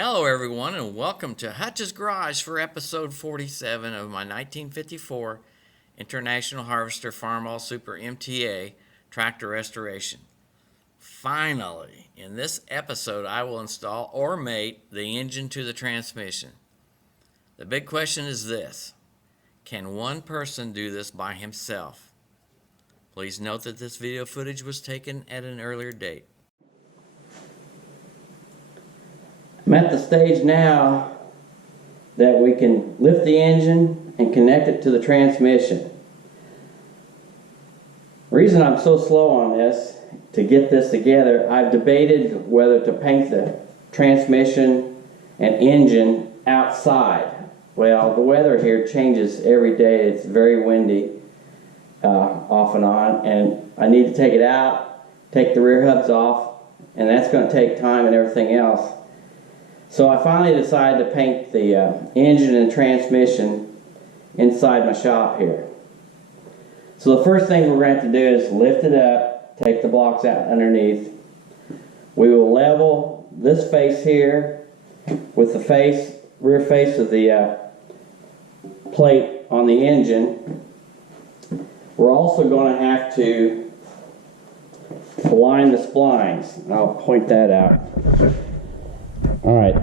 Hello everyone and welcome to Hutch's Garage for episode 47 of my 1954 International Harvester Farmall Super MTA tractor restoration. Finally, in this episode I will install or mate the engine to the transmission. The big question is this: can one person do this by himself? Please note that this video footage was taken at an earlier date. I'm at the stage now that we can lift the engine and connect it to the transmission. The reason I'm so slow on this, to get this together, I've debated whether to paint the transmission and engine outside. Well, the weather here changes every day. It's very windy off and on, and I need to take it out, take the rear hubs off, and that's going to take time and everything else. So I finally decided to paint the engine and transmission inside my shop here. So the first thing we're going to have to do is lift it up, take the blocks out underneath. We will level this face here with the rear face of the plate on the engine. We're also going to have to align the splines. I'll point that out. Alright,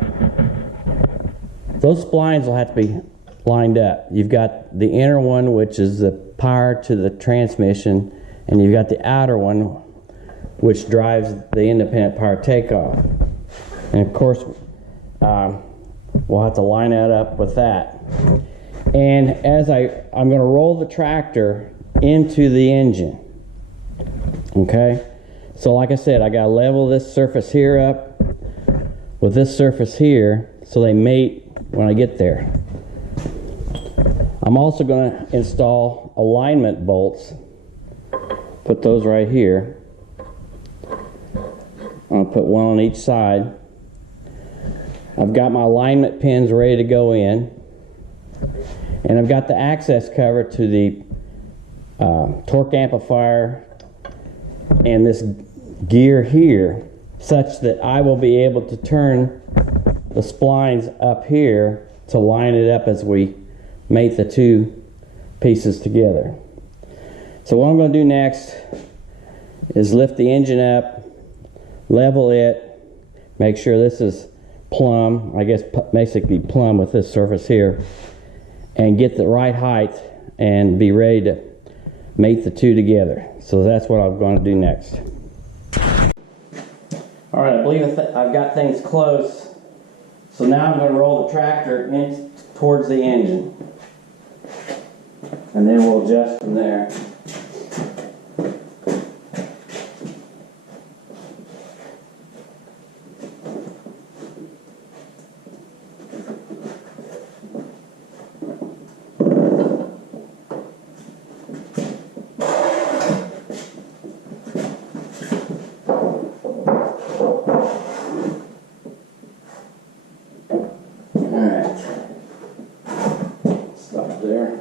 those splines will have to be lined up. You've got the inner one, which is the power to the transmission, and you've got the outer one, which drives the independent power takeoff. And of course, we'll have to line that up with that. And as I'm going to roll the tractor into the engine. Okay? So like I said, I got to level this surface here up with this surface here so they mate when I get there. I'm also going to install alignment bolts. Put those right here. I'll put one on each side. I've got my alignment pins ready to go in, and I've got the access cover to the torque amplifier and this gear here, such that I will be able to turn the splines up here to line it up as we mate the two pieces together. So what I'm going to do next is lift the engine up, level it, make sure this is plumb, I guess basically plumb with this surface here, and get the right height and be ready to mate the two together. So that's what I'm going to do next. Alright, I believe I've got things close. So now I'm going to roll the tractor in towards the engine. And then we'll adjust from there. There.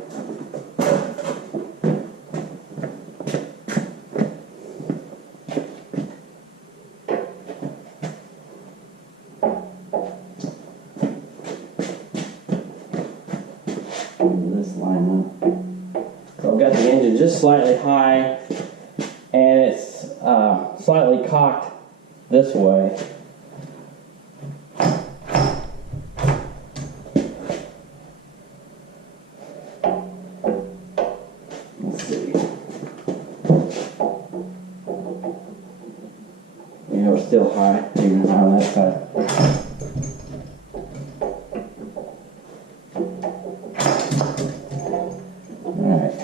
This line up. So I've got the engine just slightly high, and it's slightly cocked this way. Yeah, we're still high, even high on that side. Alright.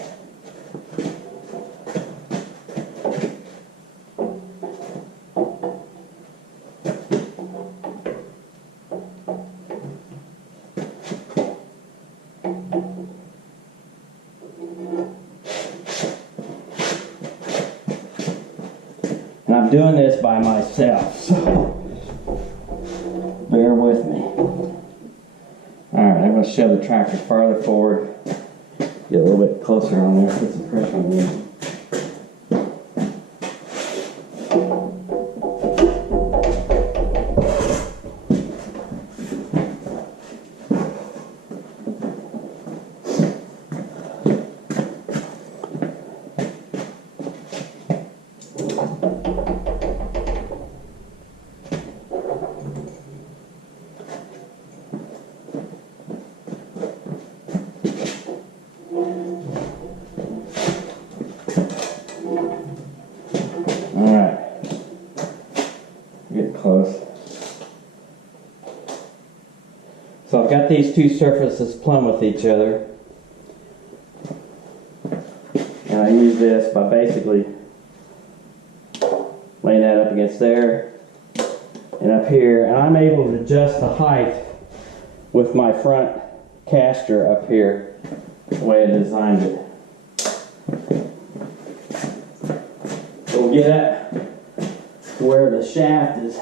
And I'm doing this by myself, so bear with me. Alright, I'm going to shove the tractor farther forward, get a little bit closer on there, put some pressure on the engine. So I've got these two surfaces plumb with each other. And I use this by basically laying that up against there and up here. And I'm able to adjust the height with my front caster up here the way I designed it. So we'll get that to where the shaft is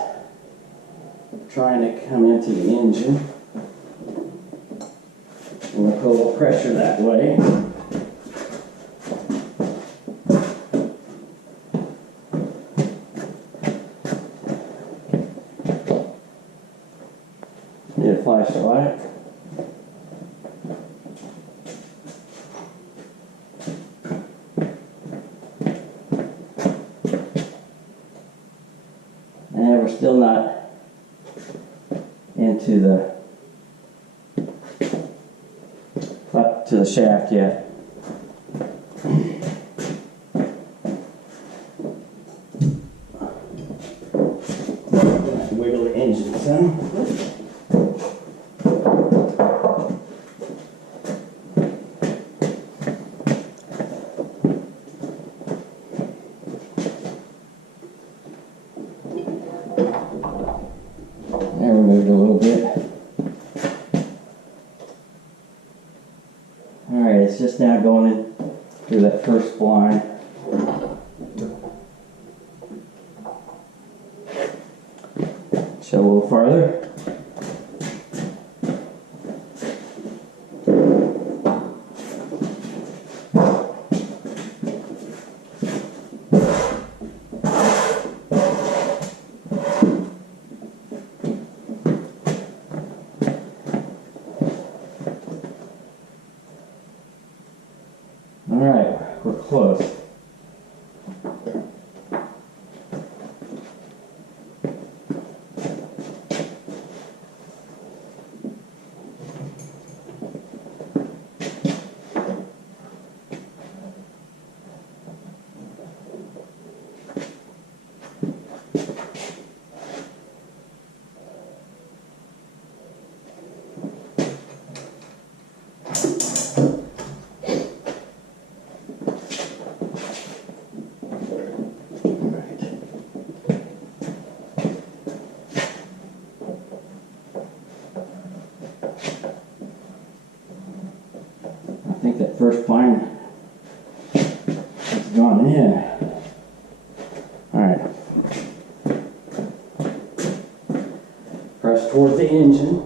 trying to come into the engine. And we'll put a little pressure that way. Need a flashlight. And we're still not into the up to the shaft yet. Wiggle the engine some. I removed a little bit. Alright, it's just now going in through that first blind. Show a little farther. Alright, we're close. I think that first pine has gone in. Alright. Press towards the engine.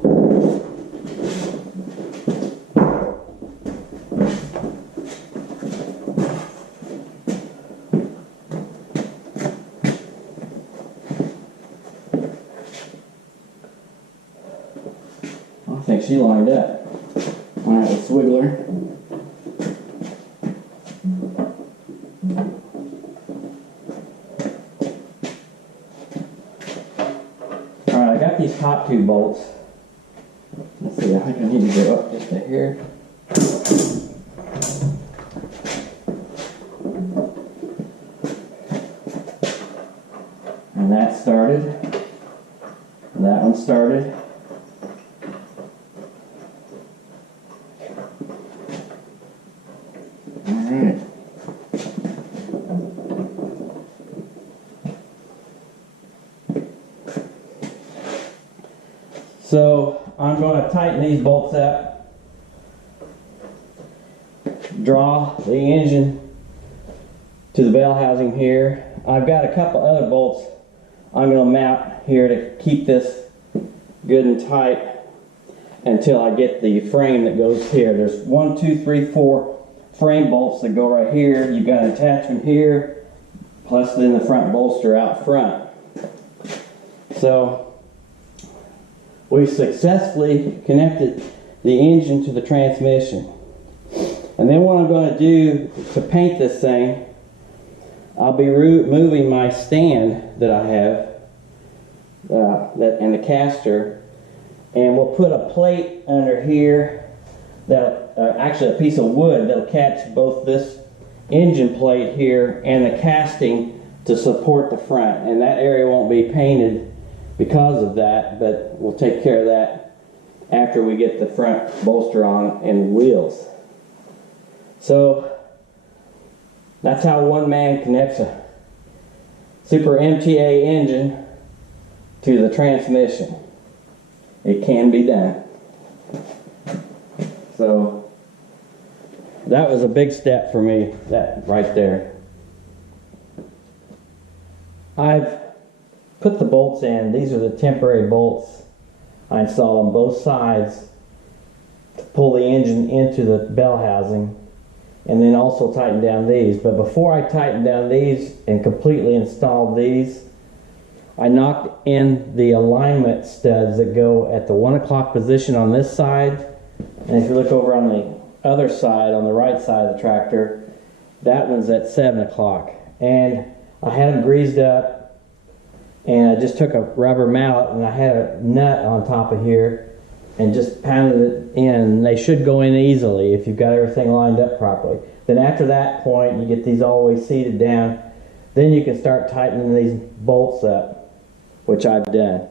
I think she lined up. Alright, let's wiggle her. Alright, I got these top two bolts. Let's see, I think I need to go up just to here. And that started. And that one started. Alright. So I'm going to tighten these bolts up, draw the engine to the bell housing here. I've got a couple other bolts I'm going to mount here to keep this good and tight until I get the frame that goes here. There's 1, 2, 3, 4 frame bolts that go right here. You've got an attachment here, plus then the front bolster out front. So we successfully connected the engine to the transmission. And then what I'm going to do to paint this thing, I'll be moving my stand that I have and the caster, and we'll put a plate under here, that actually a piece of wood that'll catch both this engine plate here and the casting to support the front. And that area won't be painted because of that, but we'll take care of that after we get the front bolster on and wheels. So that's how one man connects a Super MTA engine to the transmission. It can be done. So that was a big step for me, that right there. I've put the bolts in. These are the temporary bolts. I installed on both sides to pull the engine into the bell housing, and then also tighten down these. But before I tightened down these and completely installed these, I knocked in the alignment studs that go at the 1 o'clock position on this side. And if you look over on the other side, on the right side of the tractor, that one's at 7 o'clock. And I had them greased up, and I just took a rubber mallet and I had a nut on top of here and just pounded it in. They should go in easily if you've got everything lined up properly. Then after that point, you get these all the way seated down. Then you can start tightening these bolts up, which I've done.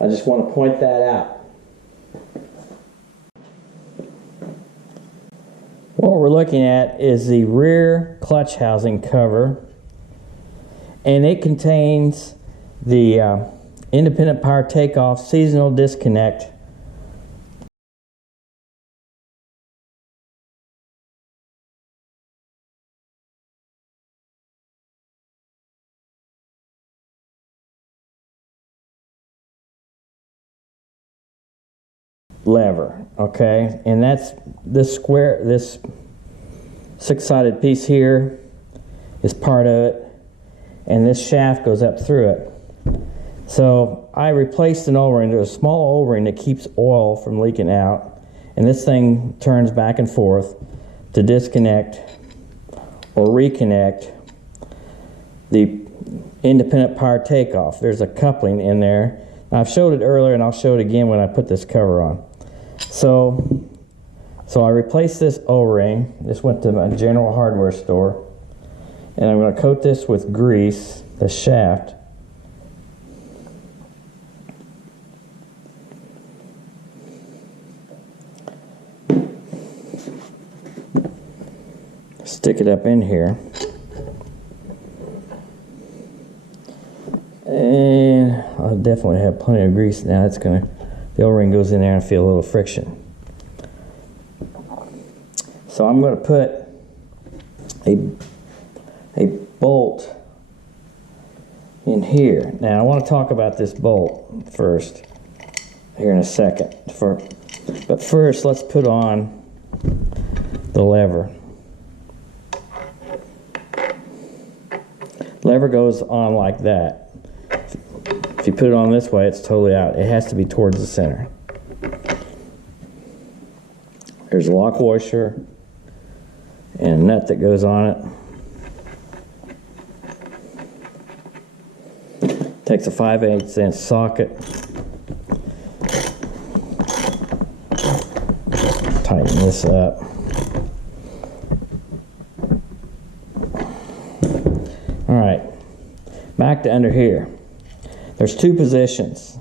I just want to point that out. What we're looking at is the rear clutch housing cover, and it contains the Independent Power Takeoff Seasonal Disconnect lever, okay? And that's this square, this six-sided piece here is part of it, and this shaft goes up through it. So I replaced an O-ring. There's a small O-ring that keeps oil from leaking out, and this thing turns back and forth to disconnect or reconnect the independent power takeoff. There's a coupling in there. I've showed it earlier, and I'll show it again when I put this cover on. So I replaced this O-ring. This went to my general hardware store, and I'm going to coat this with grease, the shaft. Stick it up in here, and I'll definitely have plenty of grease now. It's gonna, the O-ring goes in there and feel a little friction. So I'm going to put a bolt in here. Now I want to talk about this bolt first here in a second. But first let's put on the lever. Lever goes on like that. If you put it on this way, it's totally out. It has to be towards the center. There's a lock washer and a nut that goes on it. Takes a 5/8 inch socket. Tighten this up. All right, back to under here. There's two positions.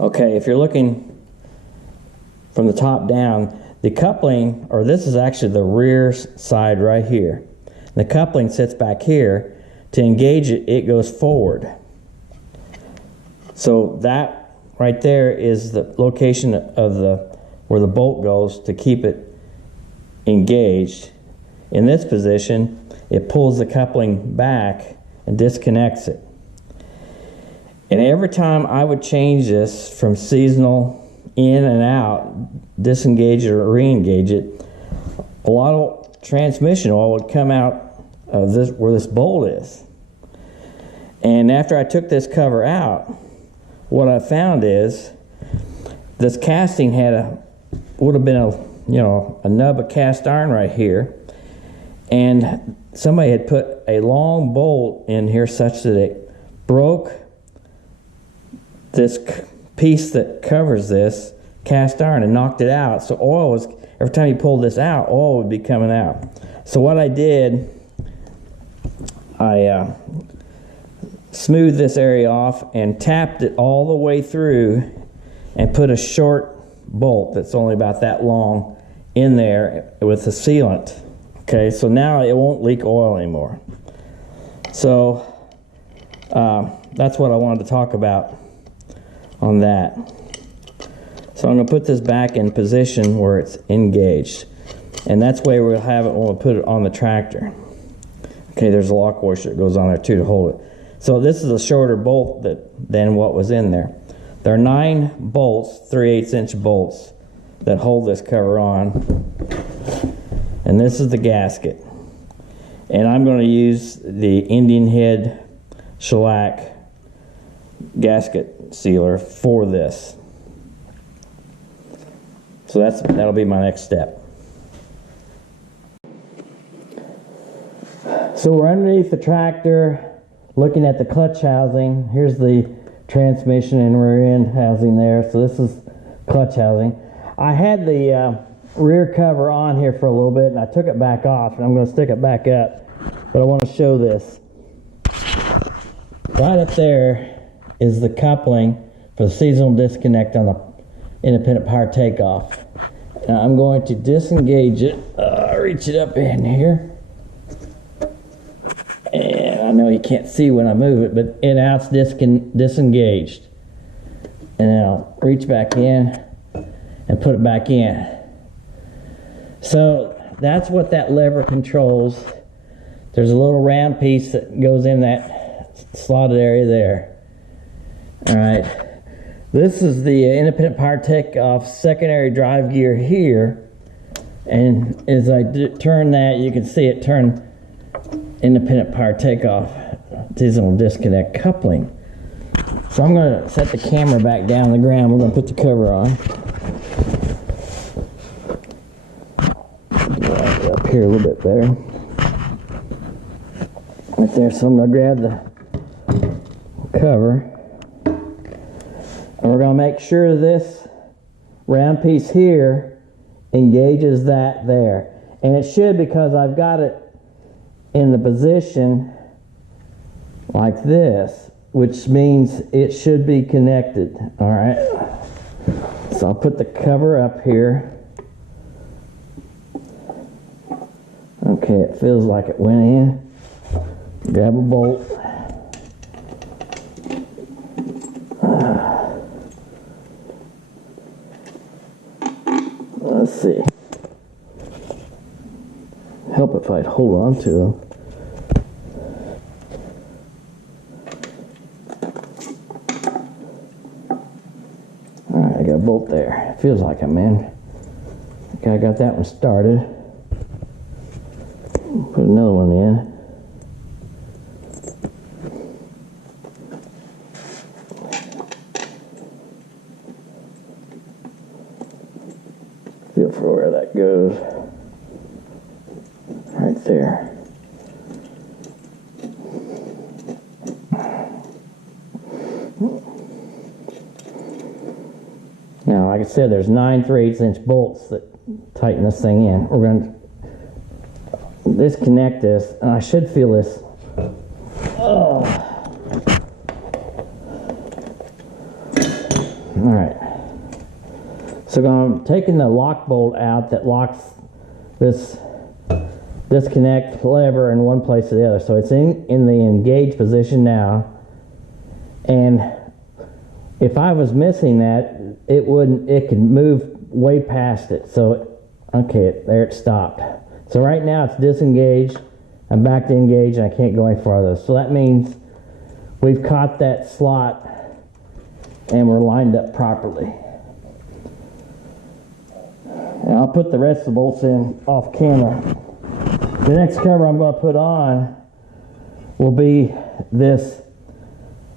Okay, if you're looking from the top down, the coupling, or this is actually the rear side right here. The coupling sits back here. To engage it, it goes forward. So that right there is the location of where the bolt goes to keep it engaged. In this position, it pulls the coupling back and disconnects it. And every time I would change this from seasonal in and out, disengage it or re-engage it, a lot of transmission oil would come out of this, where this bolt is. And after I took this cover out, what I found is this casting would have been a nub of cast iron right here, and somebody had put a long bolt in here such that it broke this piece that covers this cast iron and knocked it out. So oil was, every time you pulled this out, oil would be coming out. So what I did, I smoothed this area off and tapped it all the way through and put a short bolt that's only about that long in there with the sealant. Okay, so now it won't leak oil anymore. So that's what I wanted to talk about on that. So I'm going to put this back in position where it's engaged. And that's where we'll have it when we put it on the tractor. Okay, there's a lock washer that goes on there too to hold it. So this is a shorter bolt than what was in there. There are 9 bolts, 3/8 inch bolts, that hold this cover on. And this is the gasket. And I'm going to use the Indian head shellac gasket sealer for this. So that'll be my next step. So we're underneath the tractor, looking at the clutch housing. Here's the transmission and rear end housing there. So this is clutch housing. I had the rear cover on here for a little bit and I took it back off, and I'm going to stick it back up, but I want to show this. Right up there is the coupling for the seasonal disconnect on the independent power takeoff. Now I'm going to disengage it, reach it up in here, and I know you can't see when I move it, but now it's disengaged. And then I'll reach back in and put it back in. So that's what that lever controls. There's a little round piece that goes in that slotted area there. All right. This is the independent power takeoff secondary drive gear here. And as I turn that, you can see it turn independent power takeoff seasonal disconnect coupling. So I'm going to set the camera back down on the ground. We're going to put the cover on. Up here a little bit better. Right there. So I'm going to grab the cover. And we're going to make sure this round piece here engages that there. And it should, because I've got it in the position like this, which means it should be connected. All right. So I'll put the cover up here. Okay, it feels like it went in. Grab a bolt. Let's see. Help if I'd hold on to them. Alright, I got a bolt there. Feels like I'm in. Okay, I got that one started. Put another one in. Feel for where that goes. Right there. Now, like I said, there's 9 3/8 inch bolts that tighten this thing in. We're going to disconnect this, and I should feel this. Oh. All right. So I'm taking the lock bolt out that locks this disconnect lever in one place or the other. So it's in the engaged position now. And if I was missing that, it could move way past it. So, okay, there it stopped. So right now it's disengaged. I'm back to engage and I can't go any farther. So that means we've caught that slot and we're lined up properly. And I'll put the rest of the bolts in off camera. The next cover I'm going to put on will be this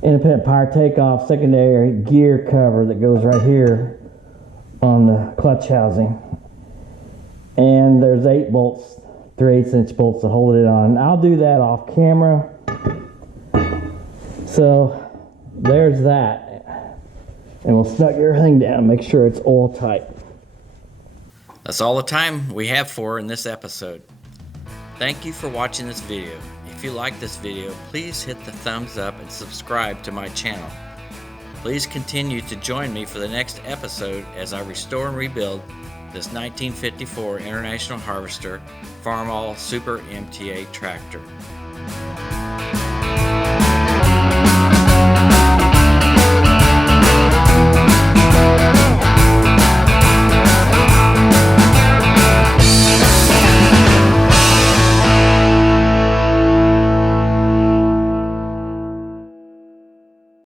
independent power takeoff secondary gear cover that goes right here on the clutch housing. And there's 8 bolts, 3/8 inch bolts to hold it on. I'll do that off camera. So there's that. And we'll snug everything down, make sure it's all tight. That's all the time we have for in this episode. Thank you for watching this video. If If you like this video, please hit the thumbs up and subscribe to my channel. Please continue to join me for the next episode as I restore and rebuild this 1954 International Harvester Farmall Super MTA tractor.